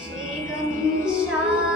श्री गणेशाय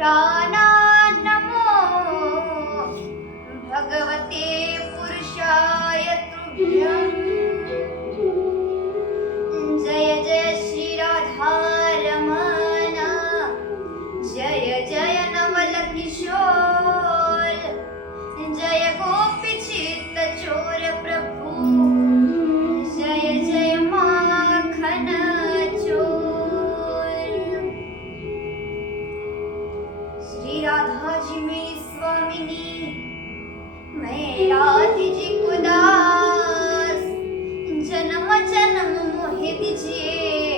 Prana. मैं कुदास जन्म जन्म मोहे दीजिए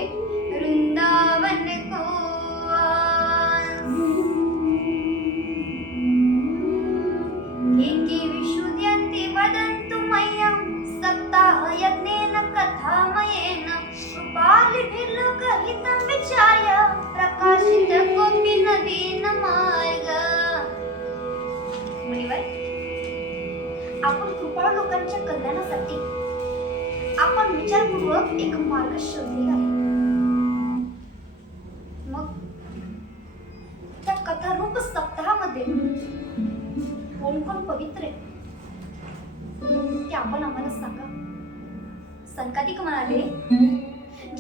कल्याणासाठी आपण विचारपूर्वक एक मार्ग शोधलेला आहे मग त्या कथारूप सप्ताहामध्ये कोण कोण पवित्र आहे? ते आपण आम्हाला सांगा. संकातिक म्हणाले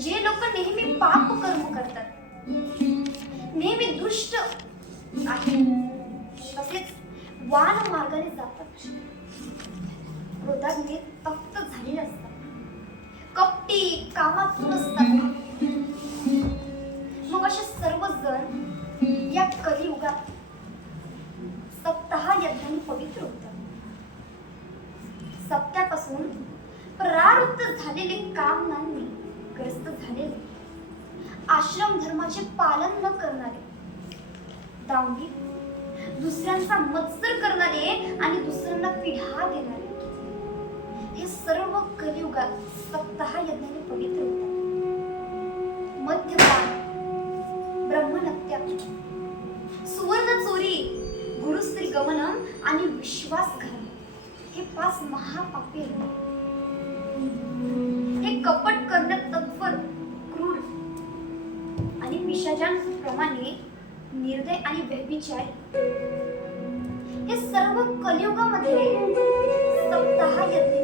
जे लोक नेहमी पाप कर्म करतात नेहमी दुष्ट आहेत तसेच वान मार्गाने जातात. मृदांनी तप्त झालेले असतात. कपटी कामातून असतात मग असे सर्वजण या कलियुगात सप्ताह यज्ञाने पवित्र होतात. सप्त्यापासून प्रारुद्ध झालेले कामनांनी ग्रस्त झालेले. आश्रम धर्माचे पालन न करणारे. दांभिक दुसऱ्यांचा मत्सर करणारे आणि दुसऱ्यांना पिढा देणारे. सर्व कलियुगात सप्ताह यज्ञाने पवित्र होतात. मद्यपान ब्रह्मनत्या सुवर्ण चोरी गुरुस्त्री गमनम आणि विश्वासघात हे पाच महापापे हे कपट करण्यात तत्पर क्रूर आणि पिशाचांप्रमाणे निर्दय आणि व्यभिचारी हे सर्व कलियुगामध्ये सप्ताह यज्ञ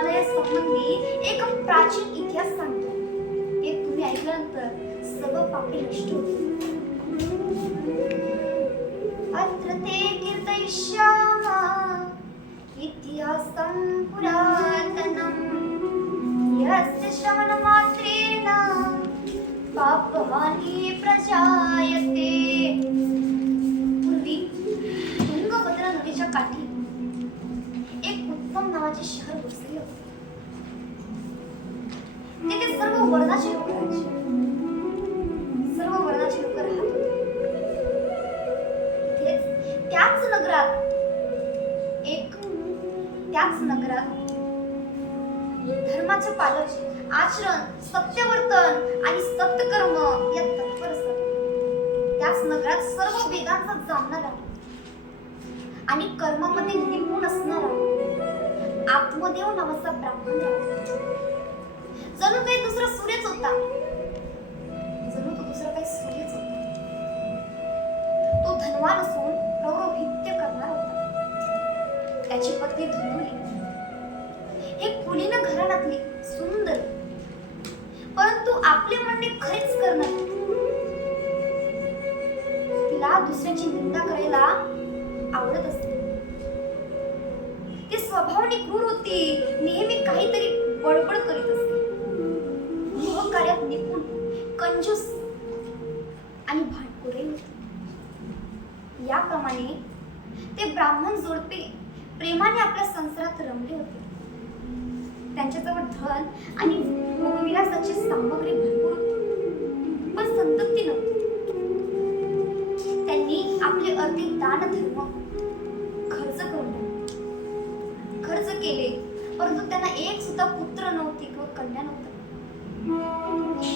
तुम्हाला या संबंधी एक प्राचीन इतिहास सांगतो. हे तुम्ही ऐकल्यानंतर सर्व पापे नष्ट होते अत्र ते कीर्तयिष्यामः इतिहासं पुरातनं यस्य श्रवणमात्रेण पापहानि प्रजायते। आत्मदेव नावाचा ब्राह्मण जणू काही दुसरा सूर्यच होता. जणू तो दुसरा काही सूर्यच होता. तो धनवान असून पौरोहित्य करणार होता. त्याची पत्नी धुंदुली हे कुलीन घराण्यातली सुंदर. परंतु आपले म्हणणे खरेच करणार. तिला दुसऱ्याची निंदा करायला आवडत असते. स्वभावाने क्रूर होती. नेहमी काहीतरी बडबड करीत असते. गृहकार्यात निपुण कंजूस आणि भांडकुरे होते. याप्रमाणे ते ब्राह्मण जोडपे प्रेमाने आपल्या संसारात रमले होते. त्यांच्याजवळ धन आणि विलासाची सामग्री भरपूर होती पण संतप्ती नव्हती. त्यांनी आपले अर्धे दान धर्म केले. परंतु त्यांना एक सुद्धा पुत्र नव्हती किंवा कन्या नव्हता.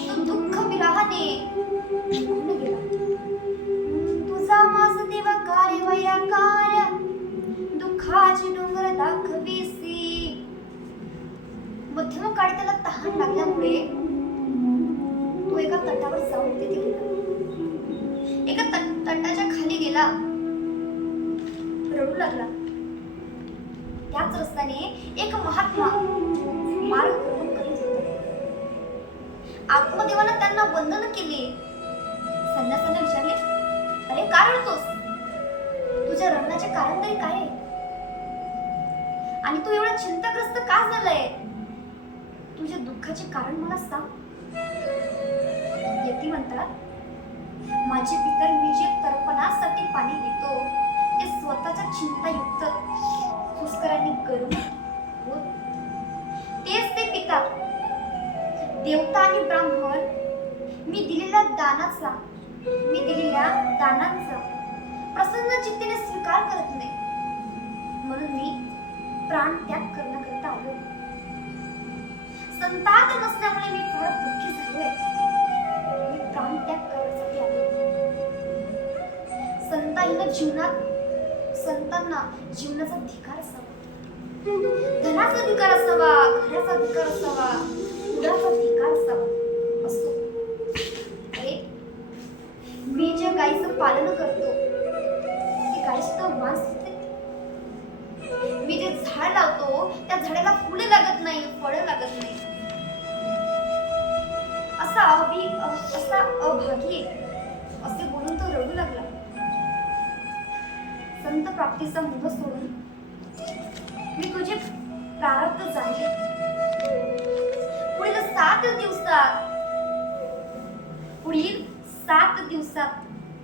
तो दुःख विराहाने गेला. तुझा माझ देवा कार्य वैराकार दुःखाचे डोंगर दाखवीसी. मध्यम काळी त्याला तहान लागल्यामुळे का रडतोस तुझ्या रडण्याचे कारण तरी काय आहे? आणि तू एवढा चिंताग्रस्त का झालाय? तुझ्या दुःखाचे कारण मला सांग. येती म्हणतात माझे पितर मी जे तर्पणासाठी पाणी देतो ते स्वतःच्या चिंतायुक्त पुष्करांनी गरम होत. तेच ते पिता. देवता आणि ब्राह्मण मी दिलेल्या दानाचा मी दिलेल्या दानांचा प्रसन्न चित्तीने स्वीकार करत नाही. म्हणून मी प्राण त्याग करण्याकरिता आलो. संताप नसल्यामुळे मी फार दुःखी झालोय मी प्राण त्याग करण्यासाठी आलो. संतांना जीवनात संतांना जीवनाचा अधिकार असावा. धनाचा अधिकार असावा घराचा अधिकार असावा कुळाचा अधिकार असावा असतो मी ज्या गायीचं पालन करतो. ते गाय वास मी जे झाड लावतो त्या झाडाला फुले लागत नाही फळं लागत नाही. असा अभि असा अभागी असे बोलून तो रडू लागला. संत प्राप्तीचा मोह सोडून मी तुझे प्रारब्ध जाणले पुढील सात दिवसात पुढील सात दिवसात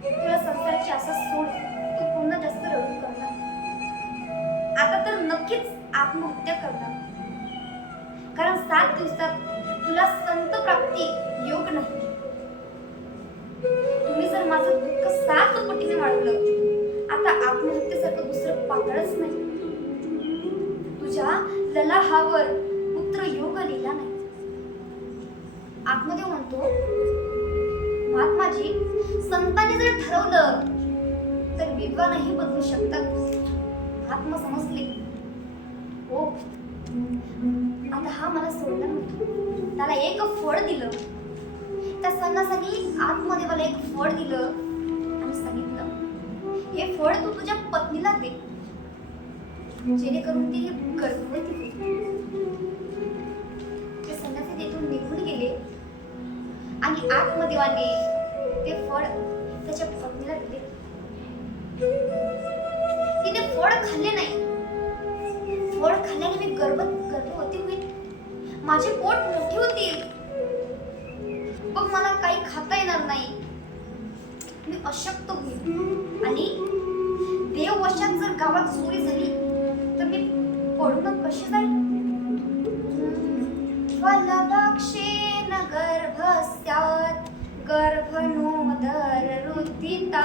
तुला संसाराची आशा सोड. तू पुन्हा जास्त रडू करणार. आता तर नक्कीच आत्महत्या करणार. कारण सात दिवसात तुला संत प्राप्ती योग नाही. तुम्ही जर माझं दुःख सात पटीने वाढवलं आता आत्महत्येसारखं दुसरं पातळच नाही. तुझ्या ललाहावर पुत्र योग लिहिला नाही. आत्मदेव म्हणतो महात्माजी संतांनी जर ठरवलं तर विद्वानही बदलू शकतात. आत्म समजले. हो. आता हा मला सोडला नव्हता. त्याला एक फळ दिलं. त्या संन्यासाने आत्मदेवाला एक फळ दिलं आणि सांगितलं हे फळ तू तुझ्या पत्नीला दे. जेणेकरून ती गर्भवती होती आणि ते फळ त्याच्या पत्नीला दिले. तिने फळ खाल्ले नाही. फळ खाल्ल्याने मी गर्भ गर्भवती होईल. माझे पोट मोठे होतील मग मला काही खाता येणार नाही. मी अशक्त होईल. आणि देववशात जर गावात चोरी झाली तर मी पडून कशी जाईल? फलभक्षेन गर्भस्यात् गर्भनोदर रुदिता।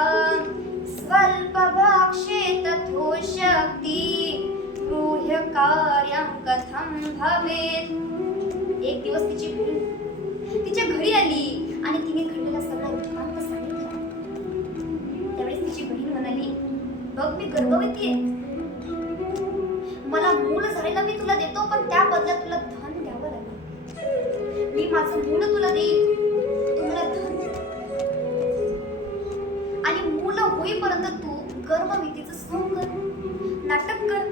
स्वल्पभाक्षे तथो शक्ति गृह्य कार्यं कथं भवेत्। एक दिवस तिची बहीण तिच्या घरी आली आणि तिने घडलेला सगळा वृत्तांत सांगितला. त्यावेळेस तिची बहीण म्हणाली बघ मी गर्भवती आहे. मला मूल झालेलं मी तुला देतो पण त्या बदल्यात तुला धन द्यावं लागेल. मी माझं मूल तुला देईन. मूल होईपर्यंत तू गर्भभीतीचं सोंग कर. नाटक कर.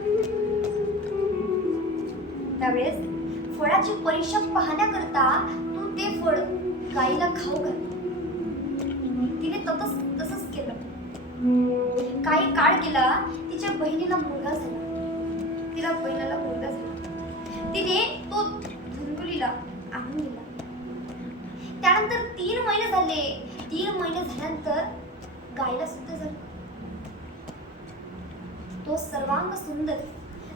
त्यावेळेस फळाची परीक्षा पाहण्याकरता तू ते फळ गाईला खाऊ घाल. तिने तसंच तसंच केलं. काही काळ गेला तिच्या बहिणीला मुलगा झाला. तिला बहिणीला मुलगा झाला. तिने तो धुंदुलीला आणून दिला. त्यानंतर तीन महिने झाले. तीन महिने झाल्यानंतर गायला सुद्धा झालं. तो सर्वांग सुंदर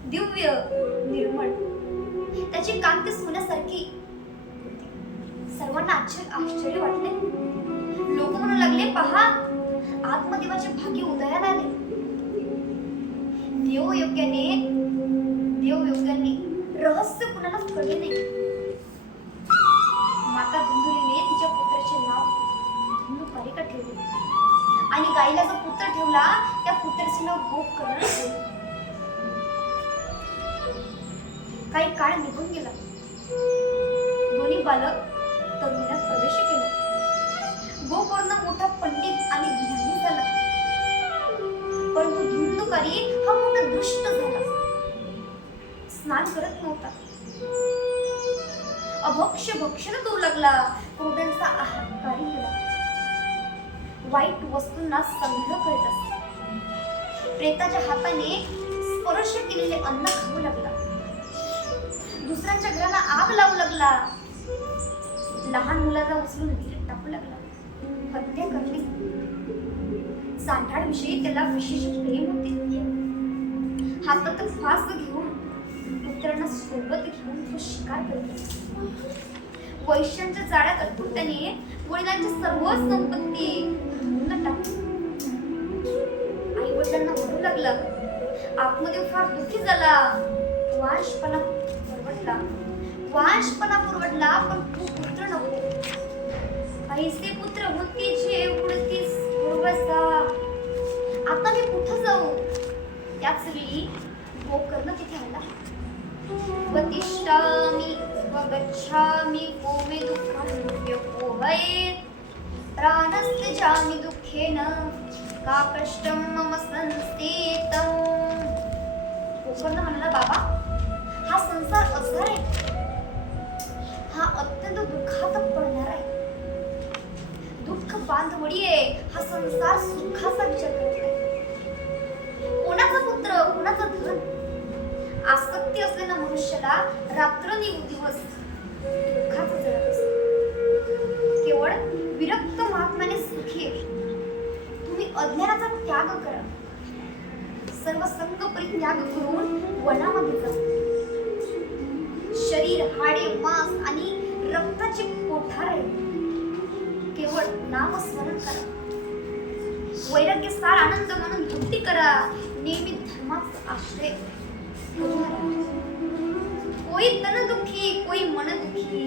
दिव्य निर्मळ. त्याची कांती सोन्यासारखी. सर्वांना आश्चर्य आश्चर्य वाटले. लोक म्हणू लागले पहा आत्मदेवाचे भाग्य उदयाला आले. देवयोग्याने देवयोग्याने रहस्य कुणाला कळले नाही. माता धुंधुरीने तिच्या पुत्राचे नाव धुंदुकारिका ठेवले. आणि गाईला जो पुत्र ठेवला त्या पुत्राचे नाव गोकर्ण ठेवले काही काळ निघून गेला. दोन्ही बालक तरुणात प्रवेश केला. गोकर्ण मोठा पंडित आणि ज्ञानी झाला. परंतु धुंदुकारी हा मोठा दुष्ट झाला. स्नान करत नव्हता. अभक्ष भक्षण करू लागला. कोंड्यांचा आहारकारी गेला. वाईट वस्तूंना संग्रह करत असते. प्रेताच्या हाताने स्पर्श केलेले अन्न खाऊ लागला. दुसऱ्यांच्या घराला आग लावू लागला. लहान मुलाला उचलून विहिरीत टाकू लागला. हत्या करणे. सांठाडविषयी त्याला विशेष प्रेम होते. हातात फास घेऊन मित्रांना सोबत घेऊन तो शिकार करतो वैश्यांच्या जाळ्यात अडकून त्याने वडिलांची सर्व संपत्ती वडिलांना आतमध्ये फार दुःखी झाला. वाशपणा पुरवडला वाशपणा पुरवडला पण तू पुत्र नको ऐसे पुत्र होते जे उडतीस पूर्वजा आता मी कुठं जाऊ? त्याच वेळी गोकर्ण तिथे आला. वतिष्ठामि स्वगच्छामि कोमे दुःखं पोहयेत् प्राणस्त्यजामि दुःखेन का मम संस्थितम् गोकर्ण म्हणाला बाबा हा संसार असा आहे. हा अत्यंत दुःखात पडणार आहे. दुःख बांधवडी आहे. हा संसार सुखाचा विचार करत नाही कोणाचा पुत्र कोणाचा धन? आसक्ती असलेल्या मनुष्याला रात्रंदिवस दुःखाचा जळत असतो. केवळ विरक्त महात्म्याने सुखी आहे. अज्ञानाचा त्याग करा. सर्व संग परित्याग करून वनामध्ये जा. शरीर हाडे मांस आणि रक्ताचे कोठार आहे केवळ नामस्मरण करा. वैराग्य सार आनंद म्हणून भक्ती करा. नेहमी धर्माचा आश्रय कोई तन दुखी कोई मन दुखी.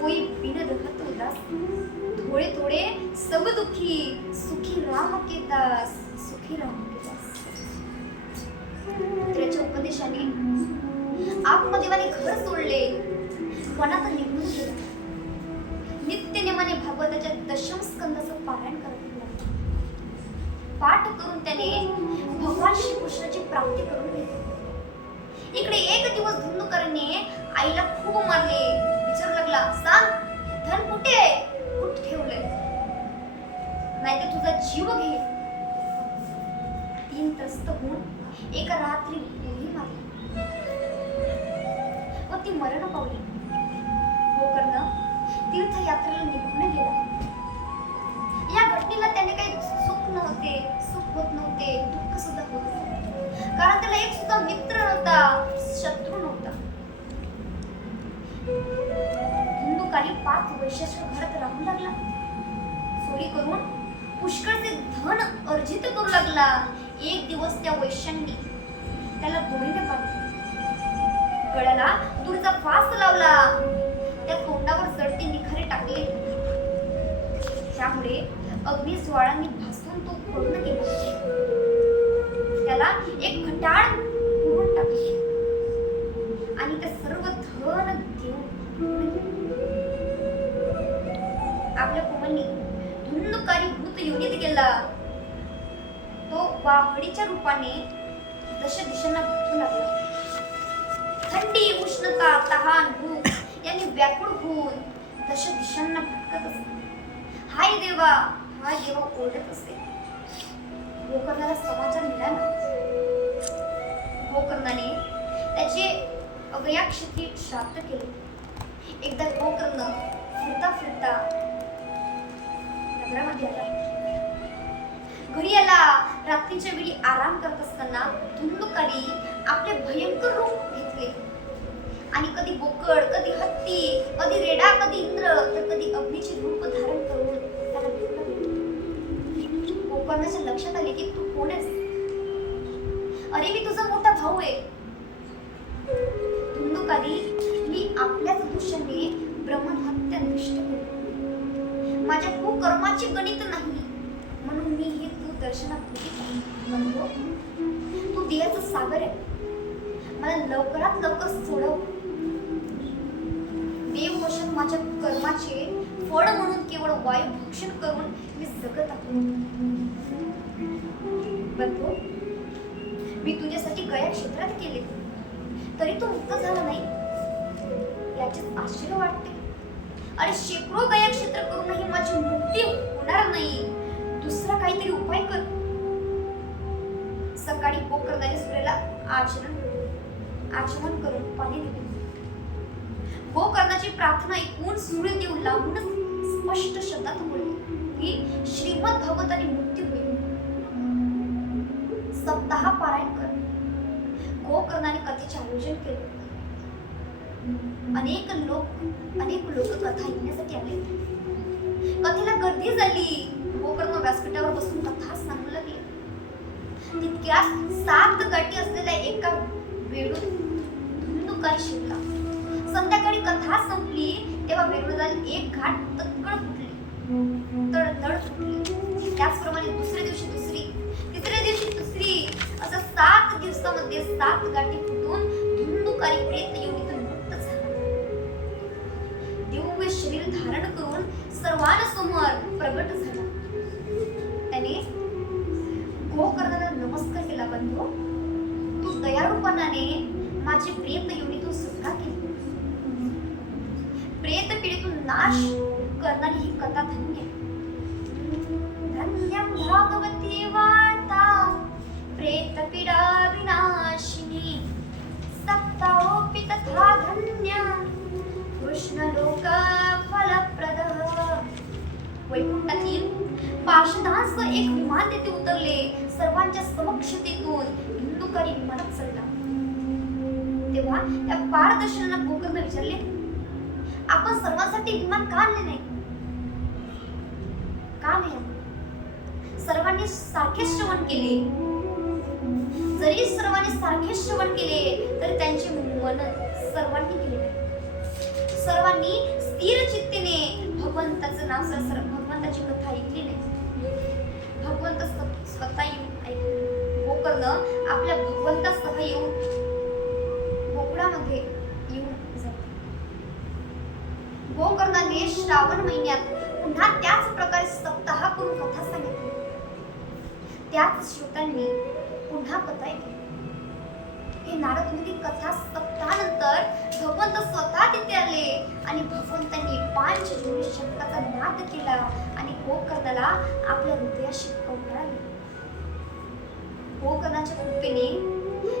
कोई बिन रहत उदास. थोडे थोडे सब दुखी सुखी राम के दास सुखी राम के दास त्याच्या उपदेशाने आत्मदेवाने घर सोडले वनात निघून गेला नित्य नेमाने भागवताच्या दशम स्कंदाचं पारायण करत पाठ करून त्याने भगवान श्रीकृष्णाची प्राप्ती करून घेतली इकडे एक दिवस धुंदुकरने आईला खूप मारले विचारू लागला सांग धन कुठे आहे कुठे ठेवलंय नाहीतर तुझा जीव घे तीन त्रस्त होऊन एका रात्री गोळी मारली व ती मरण पावली. हो गोकर्ण तीर्थयात्रेला निघून गेला. या घटनेला त्याने काही सुख नव्हते सुख होत नव्हते दुःख सुद्धा होत नव्हते. कारण त्याला एक सुद्धा मित्र नव्हता शत्रू नव्हता. हिंदुकाली पाच वैशिष्ट्य घरात राहू लागला. चोरी करून पुष्कळचे धन अर्जित करू लागला. एक दिवस त्या वैश्यांनी त्याला दोरीने बांधले गळ्याला दूरचा फास लावला. त्या तोंडावर जडते निखारे टाकले त्यामुळे अग्नी ज्वाळांनी भासून तो पूर्ण केला. त्याला एक खटाळ पुरून टाकली. योनीत गेला तो वाघडीच्या रूपाने दश दिशांना भटकू लागला. थंडी उष्णता तहान भूक यांनी व्याकुळ होऊन दश दिशांना भटकत असे हाय देवा हाय देवा ओरडत असे गोकर्णाला समाचार मिळाला गोकर्णाने त्याचे अवयाक्षेत्री श्राद्ध केले. एकदा गोकर्ण फिरता फिरता नगरामध्ये आला. घरी आला रात्रीच्या वेळी आराम करत असताना धुंदुकारी आपले भयंकर रूप घेतले. आणि कधी बोकड कधी हत्ती कधी रेडा कधी इंद्र तर कधी अग्नीचे रूप धारण करून त्याला गोकर्णाच्या लक्षात आले की तू कोण आहेस? अरे मी तुझा मोठा भाऊ आहे. धुंदुकाली मी आपल्याच दोषाने ब्रह्महत्या नष्ट केली माझ्या कुकर्माची गणित नाही म्हणून मी हे तू दर्शनात तू दियाचं सागर आहे. मला लवकरात लवकर सोडव. देवभूषण माझ्या कर्माचे फळ म्हणून केवळ वायू भक्षण करून मी जगत आहे. बंधू मी तुझ्यासाठी गया क्षेत्रात केले. तरी तो मुक्त झाला नाही. याच्यात आश्चर्य वाटते. अरे शेकडो गया क्षेत्र करूनही माझी मुक्ती होणार नाही. दुसरा काहीतरी उपाय कर. सकाळी पोकरदारी सूर्याला आचरण आचमन करून पाणी दिले गोकर्णाची प्रार्थना ऐकून सूर्यदेव लावूनच स्पष्ट शब्दात बोलले की श्रीमद भगवतानी मृत्यू होईल. सप्ताह पारायण कर. गोकर्णाने कथेचे आयोजन केले अनेक लोक अनेक लोक कथा ऐकण्यासाठी आले. कथेला गर्दी झाली. व्यासपीठावर बसून कथा सांगू लागले. तितक्या सात गाठी असलेल्या एका वेळून धुंदुकारी शिरला. संध्याकाळी कथा संपली तेव्हा वेरुळाला एक घाट तत्कळ फुटली. तडतड फुटली. त्याचप्रमाणे दुसऱ्या दिवशी दुसरी तिसऱ्या दिवशी दुसरी असं सात दिवसामध्ये सात गाठी फुटून धुंदुकारी प्रेत योनीतून मुक्त झाला. दिव्य शरीर धारण करून सर्वांसमोर प्रगट झाला. त्याने गोकर्णाला नमस्कार केला बंधू. तू दयाळूपणाने माझी प्रेत योनीतून सुटका केली. प्रेत पिढीतून नाश करणारी ही कथा धन्य धन्यं भागवती वार्ता प्रेत पिडा विनाशिनी सप्ताहोऽपि तथा धन्य. कृष्णलोक फलप्रद पार्षदांसह एक विमान तेथे उतरले. सर्वांच्या समक्ष तिथून हिंदुकारी विमानात चढला तेव्हा त्या पारदर्शनाला गोकर्ण विचारले आपण सर्वांसाठी विमान का आणले नाही? का नाही सर्वांनी सारखे श्रवण केले. जरी सर्वांनी सारखे श्रवण केले तरी त्यांचे मन सर्वांनी केले नाही. सर्वांनी स्थिर चित्तेने भगवंताचं नाव सर सर भगवंताची कथा ऐकली नाही. भगवंत स्वतः येऊन ऐकले गोकर्ण आपल्या भगवंतासह येऊन गोकुळामध्ये येऊन जाते. गोकर्णाने श्रावण महिन्यात पुन्हा त्याच प्रकारे सप्ताह करून कथा सांगितली. त्याच श्रोत्यांनी पुन्हा कथा ऐकली. हे नारद मुनी कथा सप्ताहानंतर भगवंत स्वतः तिथे आले आणि भगवंतांनी पांच जोडी शब्दाचा नाद केला आणि आपल्या आपल्या शिकवून राहिले. गोकर्णाच्या कृपेने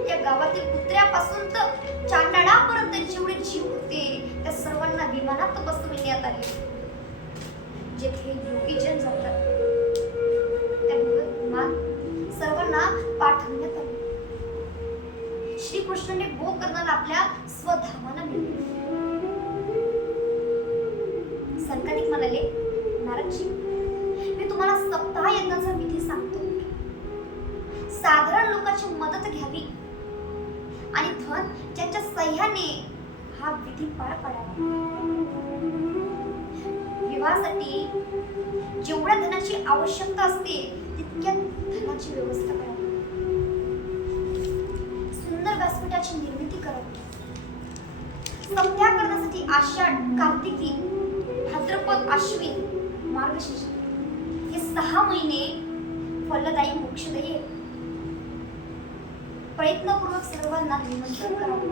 या गावातील कुत्र्यापासून तर चांडाळापर्यंत जेवढे जीव होते त्या सर्वांना विमानात बसविण्यात आले. जेथे योगीजन जातात त्या विमान सर्वांना पाठवण्यात आले. श्रीकृष्णाने गोकर्णाला आपल्या स्वधामाला नेले. संकटिक म्हणाले नारदजी मी तुम्हाला सप्ताह यज्ञाचा विधी सांगतो. साधारण लोकांची मदत घ्यावी. आणि धन ज्याच्या सह्याने हा विधी पार पाडावा. विवाहासाठी जेवढ्या धनाची आवश्यकता असते तितक्या धनाची व्यवस्था करावी सुंदर व्यासपीठाची निर्मिती करावी सत्या करण्यासाठी आषाढ कार्तिकी भाद्रपद अश्विन मार्गशीर्ष हे सहा महिने फलदायी मोक्षदायी आहे प्रयत्नपूर्वक सर्वांना निमंत्रण करावे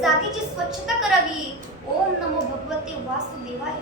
जागेची स्वच्छता करावी. ओम नमो भगवते वासुदेवाय.